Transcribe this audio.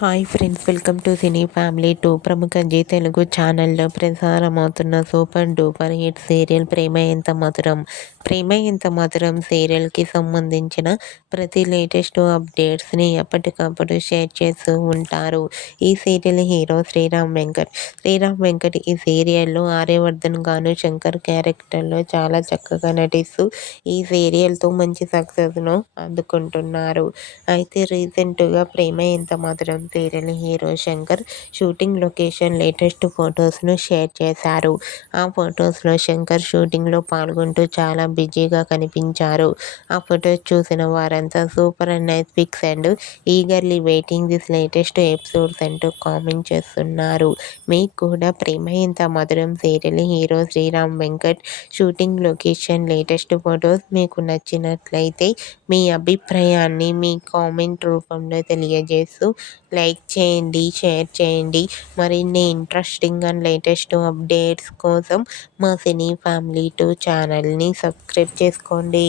Hi friends, welcome to cine family 2. ప్రముఖ G Telugu ఛానల్లో ప్రసారమవుతున్న super duper hit serial ప్రేమ ఎంత మధురం. ప్రేమ ఎంత మధురం సీరియల్కి సంబంధించిన ప్రతి లేటెస్ట్ అప్డేట్స్ని ఎప్పటికప్పుడు షేర్ చేస్తూ ఉంటారు ఈ సీరియల్ హీరో శ్రీరామ్ వెంకట్. శ్రీరామ్ వెంకట్ ఈ సీరియల్లో ఆర్యవర్ధన్ గాను శంకర్ క్యారెక్టర్లో చాలా చక్కగా నటిస్తూ ఈ సీరియల్తో మంచి సక్సెస్ను అందుకుంటున్నారు. అయితే రీసెంట్గా Prema Entha Madhuram serial hero Shankar shooting location latest ఫొటోస్ను షేర్ చేశారు. ఆ ఫొటోస్లో శంకర్ షూటింగ్లో పాల్గొంటూ చాలా బిజీగా కనిపించారు. ఆ ఫొటోస్ చూసిన వారంతా super and nice pics and eagerly waiting this latest episodes అంటూ కామెంట్ చేస్తున్నారు. మీకు కూడా Prema Entha Madhuram serial hero Sriram Venkat shooting location latest photos మీకు నచ్చినట్లయితే మీ అభిప్రాయాన్ని మీ కామెంట్ రూపంలో తెలియజేస్తూ లైక్ చేయండి, షేర్ చేయండి. మరిన్ని ఇంట్రెస్టింగ్ అండ్ లేటెస్ట్ అప్డేట్స్ కోసం మా సినీ ఫ్యామిలీ 2 ఛానల్ని సబ్స్క్రైబ్ చేసుకోండి.